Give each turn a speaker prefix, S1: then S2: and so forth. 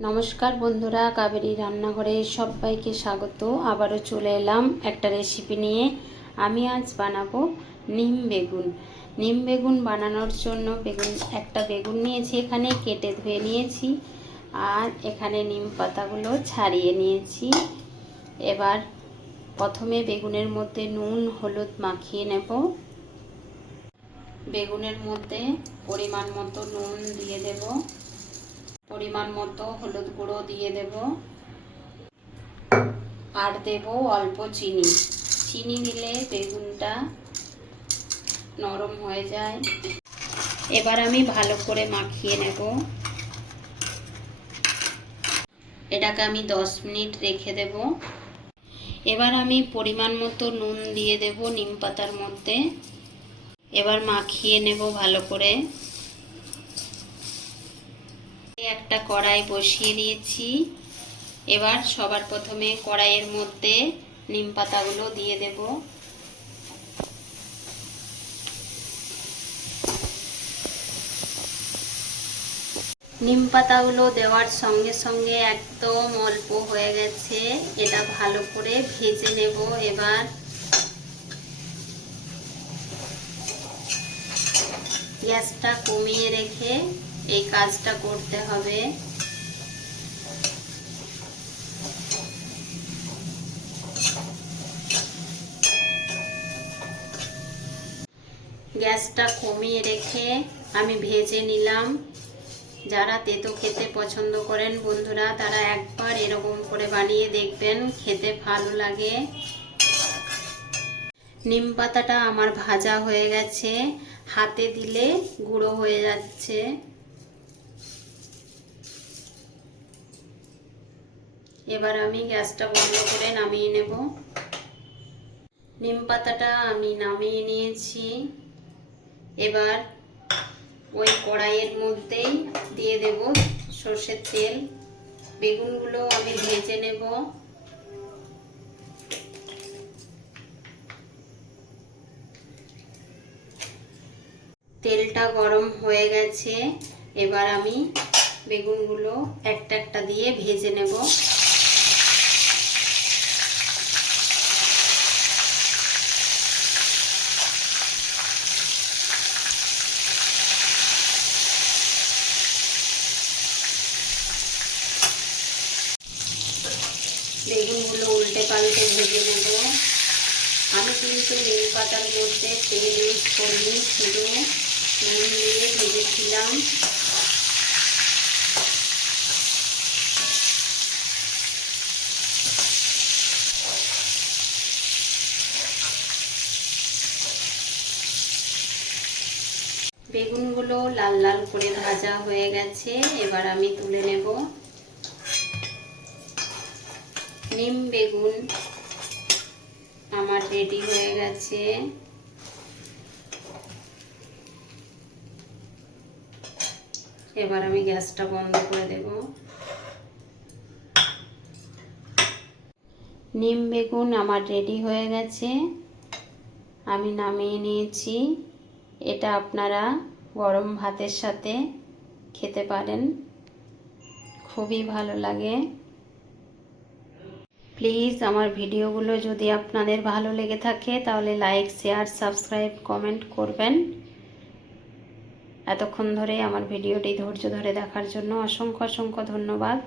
S1: নমস্কার বন্ধুরা, কাবেরী রান্নাঘরে সবাইকে স্বাগত। আবারও চলে এলাম একটা রেসিপি নিয়ে। আমি আজ বানাবো নিম বেগুন। নিম বেগুন বানানোর জন্য বেগুন, একটা বেগুন নিয়েছি এখানে, কেটে ধুয়ে নিয়েছি। আর এখানে নিম পাতাগুলো ছাড়িয়ে নিয়েছি। এবার প্রথমে বেগুনের মধ্যে নুন, হলুদ মাখিয়ে নেব। বেগুনের মধ্যে পরিমাণ মতো নুন দিয়ে দেবো। পরিমাণ মতো হলুদ গুঁড়ো দিয়ে দেব। আর দেব অল্প চিনি। চিনি দিলে বেগুনটা নরম হয়ে যায়। এবার আমি ভালো করে মাখিয়ে নেব। এটাকে আমি দশ মিনিট রেখে দেব। এবার আমি পরিমাণ মতো নুন দিয়ে দেব নিম পাতার মধ্যে। এবার মাখিয়ে নেব ভালো করে। একটা কড়াই বসিয়ে দিয়েছি। এবার সবার প্রথমে কড়াইয়ের মধ্যে নিম পাতাগুলো দিয়ে দেব। নিম পাতাগুলো দেওয়ার সঙ্গে সঙ্গে একদম অল্প হয়ে গেছে। এটা ভালো করে ভেজে নেব এবার। গ্যাসটা কমিয়ে রেখে এই কাজটা করতে হবে। গ্যাসটা কমিয়ে রেখে আমি ভেজে নিলাম। যারা তেতো খেতে পছন্দ করেন বন্ধুরা, তারা একবার এরকম করে বানিয়ে দেখবেন, খেতে ভালো লাগে। নিম পাতাটা আমার ভাজা হয়ে গেছে। হাতে দিলে গুঁড়ো হয়ে যাচ্ছে। এবার আমি গ্যাসটা বন্ধ করে নামিয়ে নেব। নিম পাতাটা আমি নামিয়ে নিয়েছি। এবার ওই কড়াইয়ের মধ্যেই দিয়ে দেব সর্ষের তেল। বেগুনগুলো আমি ভেজে নেব। তেলটা গরম হয়ে গেছে। এবার আমি বেগুনগুলো একটা একটা দিয়ে ভেজে নেব। বেগুনগুলো উল্টে পাল্টে ভেজে নেব। আমি কিন্তু নিম পাতার মধ্যে তেল ইউজ করিনি, শুধু দিয়ে ভেজেছিলাম। বেগুনগুলো লাল লাল করে ভাজা হয়ে গেছে, এবার আমি তুলে নেব। নিম বেগুন আমার রেডি হয়ে গেছে। এবার আমি গ্যাসটা বন্ধ করে দেব। নিম বেগুন আমার রেডি হয়ে গেছে। আমি নামিয়ে নিয়েছি। এটা আপনারা গরম ভাতের সাথে খেতে পারেন। খুবই ভালো লাগে। প্লিজ আমার ভিডিওগুলো যদি আপনাদের ভালো লেগে থাকে, তাহলে লাইক শেয়ার সাবস্ক্রাইব কমেন্ট করবেন। এতক্ষণ ধরে আমার ভিডিওটি ধৈর্য ধরে দেখার জন্য অসংখ্য অসংখ্য ধন্যবাদ।